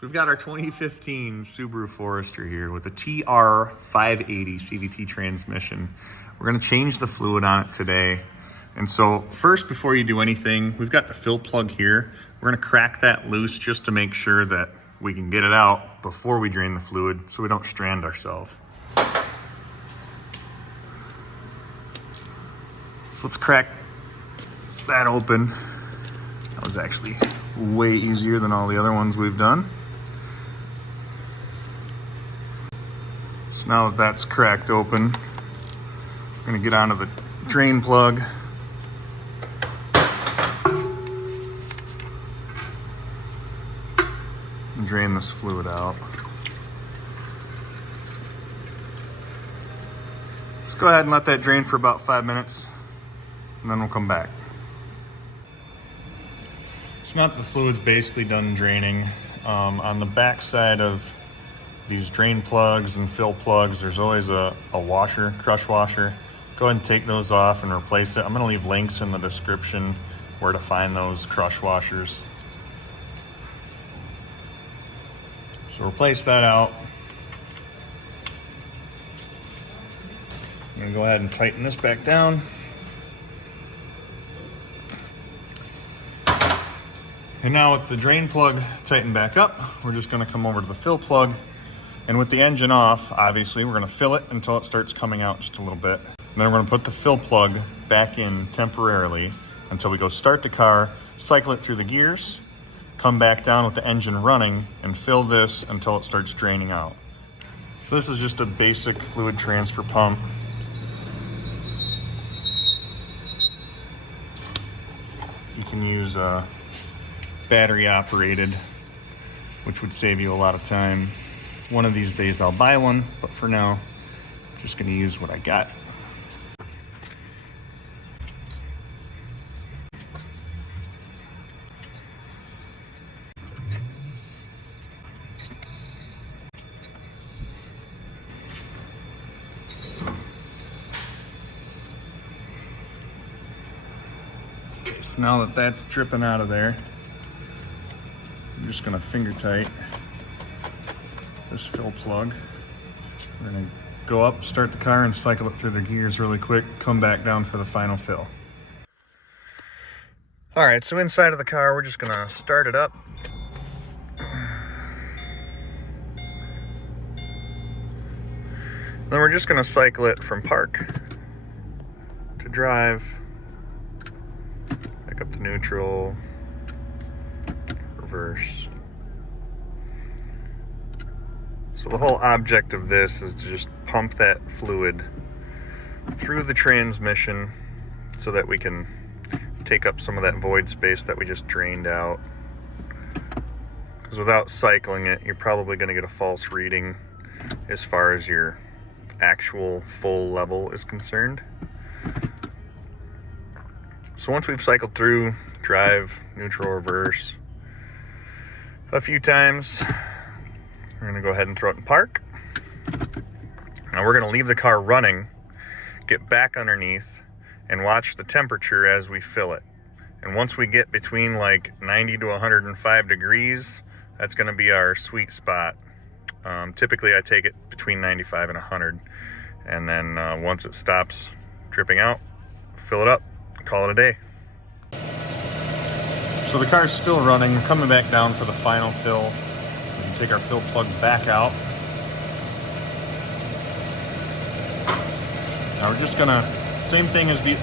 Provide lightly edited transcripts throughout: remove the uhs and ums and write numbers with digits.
So we've got our 2015 Subaru Forester here with a TR580 CVT transmission. We're gonna change the fluid on it today. And so first, before you do anything, we've got the fill plug here. We're gonna crack that loose just to make sure that we can get it out before we drain the fluid so we don't strand ourselves. So let's crack that open. That was actually way easier than all the other ones we've done. So now that that's cracked open, I'm gonna get onto the drain plug. And drain this fluid out. Let's go ahead and let that drain for about 5 minutes, and then we'll come back. So now that the fluid's basically done draining, on the back side of these drain plugs and fill plugs, there's always a washer, crush washer. Go ahead and take those off and replace it. I'm gonna leave links in the description where to find those crush washers. So replace that out. I'm gonna go ahead and tighten this back down. And now with the drain plug tightened back up, we're just gonna come over to the fill plug. And with the engine off, obviously, we're gonna fill it until it starts coming out just a little bit. And then we're gonna put the fill plug back in temporarily until we go start the car, cycle it through the gears, come back down with the engine running, and fill this until it starts draining out. So this is just a basic fluid transfer pump. You can use battery operated, which would save you a lot of time. One of these days I'll buy one, but for now, I'm just gonna use what I got. So now that that's dripping out of there, I'm just gonna finger tight this fill plug. We're gonna go up, start the car, and cycle it through the gears really quick, come back down for the final fill. All right, so inside of the car, we're just gonna start it up. Then we're just gonna cycle it from park to drive, back up to neutral, reverse. So the whole object of this is to just pump that fluid through the transmission so that we can take up some of that void space that we just drained out. Because without cycling it, you're probably going to get a false reading as far as your actual full level is concerned. So once we've cycled through, drive, neutral, reverse a few times, we're gonna go ahead and throw it in park. Now we're gonna leave the car running, get back underneath, and watch the temperature as we fill it. And once we get between like 90 to 105 degrees, that's gonna be our sweet spot. Typically I take it between 95 and 100. And then once it stops dripping out, fill it up, call it a day. So the car's still running. We're coming back down for the final fill. We can take our fill plug back out. Now we're just gonna, same thing as the,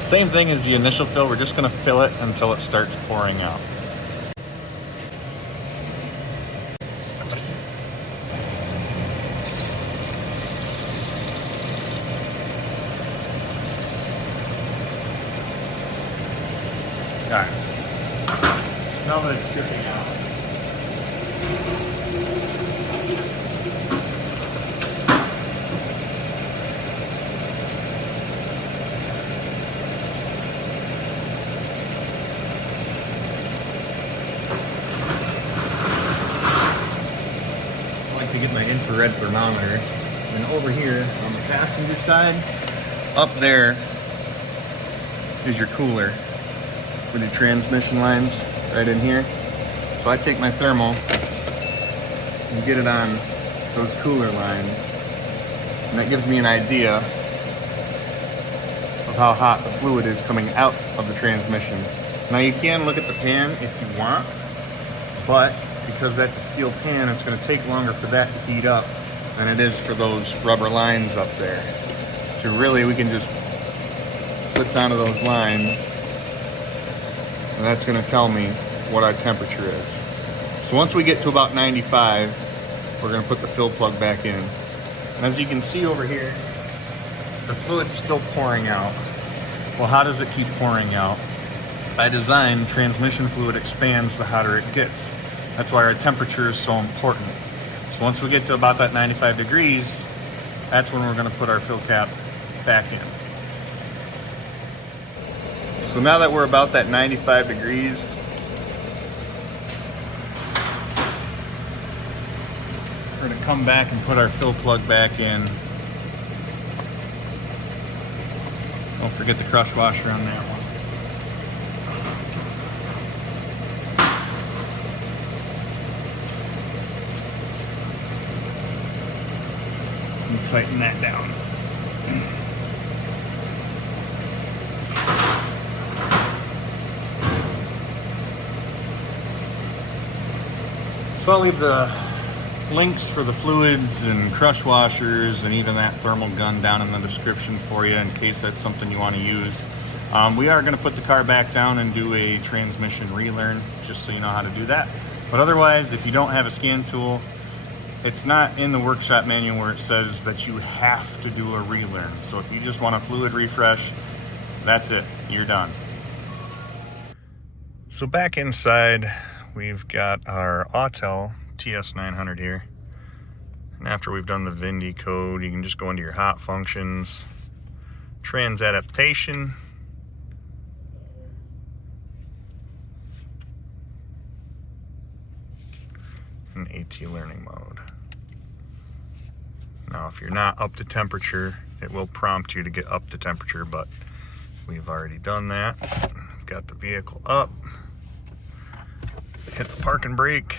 same thing as the initial fill. We're just gonna fill it until it starts pouring out. All right, now that it's dripping out, I like to get my infrared thermometer, and over here on the passenger side, up there is your cooler. for the transmission lines right in here. So I take my thermal and get it on those cooler lines, and that gives me an idea of how hot the fluid is coming out of the transmission. Now you can look at the pan if you want, but because that's a steel pan, it's going to take longer for that to heat up than it is for those rubber lines up there. So really we can just switch onto those lines, and that's going to tell me what our temperature is. So once we get to about 95, we're going to put the fill plug back in. And as you can see over here, the fluid's still pouring out. Well, how does it keep pouring out? By design, transmission fluid expands the hotter it gets. That's why our temperature is so important. So once we get to about that 95 degrees, that's when we're going to put our fill cap back in. So now that we're about that 95 degrees, we're going to come back and put our fill plug back in. Don't forget the crush washer on that one. And tighten that down. So I'll leave the links for the fluids and crush washers and even that thermal gun down in the description for you in case that's something you want to use. We are going to put the car back down and do a transmission relearn, just so you know how to do that. But otherwise, if you don't have a scan tool, it's not in the workshop manual where it says that you have to do a relearn. So if you just want a fluid refresh, that's it, you're done. So back inside, we've got our Autel TS900 here. And after we've done the Vindy code, you can just go into your hot functions, trans adaptation, and AT learning mode. Now if you're not up to temperature, it will prompt you to get up to temperature, but we've already done that. We've got the vehicle up, hit the parking brake,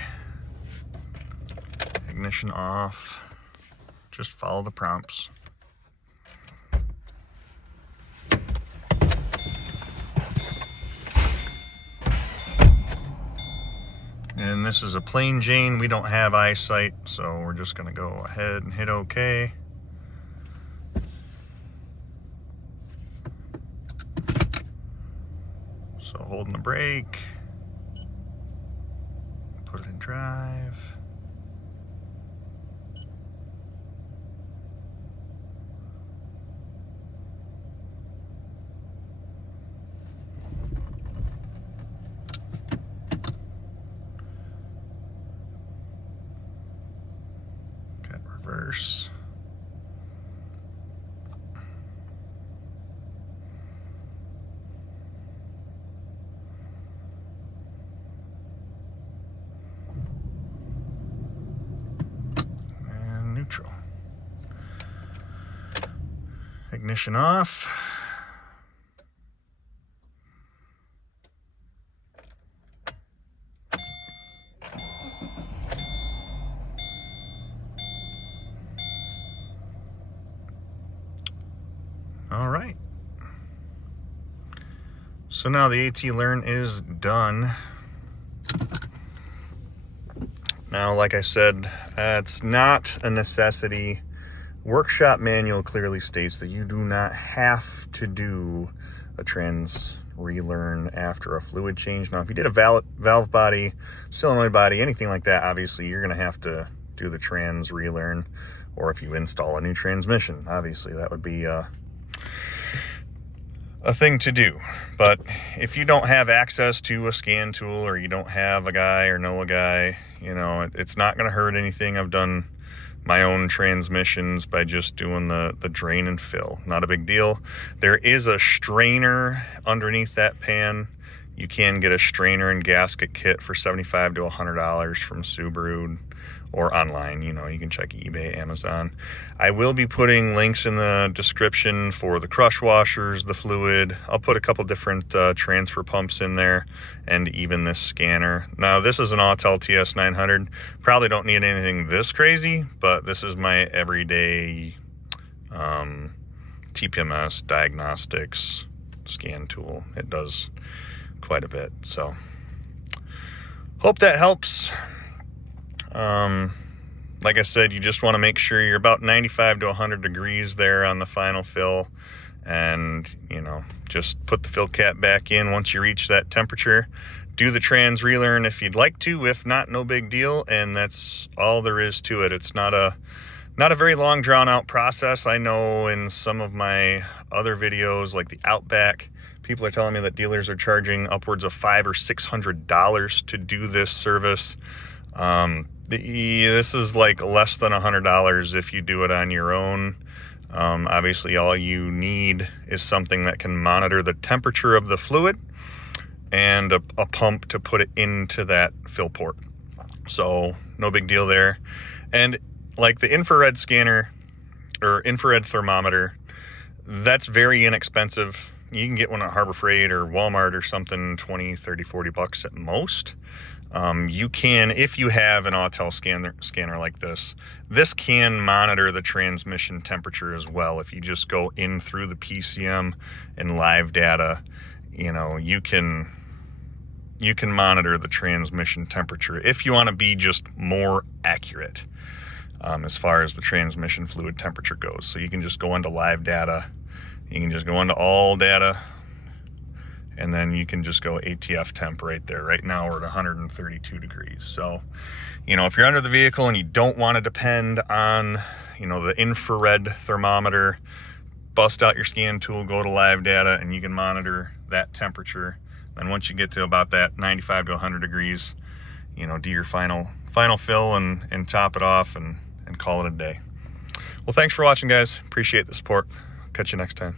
ignition off, just follow the prompts. And this is a plain Jane. We don't have eyesight, so we're just gonna go ahead and hit OK. So holding the brake, put it in drive. Reverse. And neutral. Ignition off. All right. So now the AT learn is done. Now, like I said, it's not a necessity. Workshop manual clearly states that you do not have to do a trans relearn after a fluid change. Now, if you did a valve body, solenoid body, anything like that, obviously you're going to have to do the trans relearn. Or if you install a new transmission, obviously that would be a thing to do. But if you don't have access to a scan tool, or you don't have a guy or know a guy, you know, it's not going to hurt anything. I've done my own transmissions by just doing the drain and fill. Not a big deal. There is a strainer underneath that pan. You can get a strainer and gasket kit for $75 to $100 from Subaru. or online. You know, you can check eBay, Amazon. I will be putting links in the description for the crush washers, the fluid. I'll put a couple different transfer pumps in there, and even this scanner. Now, this is an Autel TS900. Probably don't need anything this crazy, but this is my everyday TPMS diagnostics scan tool. It does quite a bit, so hope that helps. Like I said, you just want to make sure you're about 95 to 100 degrees there on the final fill, and you know, just put the fill cap back in once you reach that temperature. Do the trans relearn if you'd like to. If not, no big deal, and that's all there is to it. It's not a very long drawn out process. I know in some of my other videos, like the Outback, people are telling me that dealers are charging upwards of $500 or $600 to do this service. This is like less than $100 if you do it on your own. Obviously, all you need is something that can monitor the temperature of the fluid and a pump to put it into that fill port. So no big deal there. And like the infrared scanner or infrared thermometer, that's very inexpensive. You can get one at Harbor Freight or Walmart or something, 20, 30, 40 bucks at most. You can, if you have an Autel scanner like this can monitor the transmission temperature as well. If you just go in through the PCM and live data, you know, you can monitor the transmission temperature if you want to be just more accurate as far as the transmission fluid temperature goes. So you can just go into live data, you can just go into all data, and then you can just go ATF temp right there. Right now we're at 132 degrees. So, you know, if you're under the vehicle and you don't want to depend on, you know, the infrared thermometer, bust out your scan tool, go to live data, and you can monitor that temperature. And once you get to about that 95 to 100 degrees, you know, do your final fill and top it off and call it a day. Well, thanks for watching, guys. Appreciate the support. Catch you next time.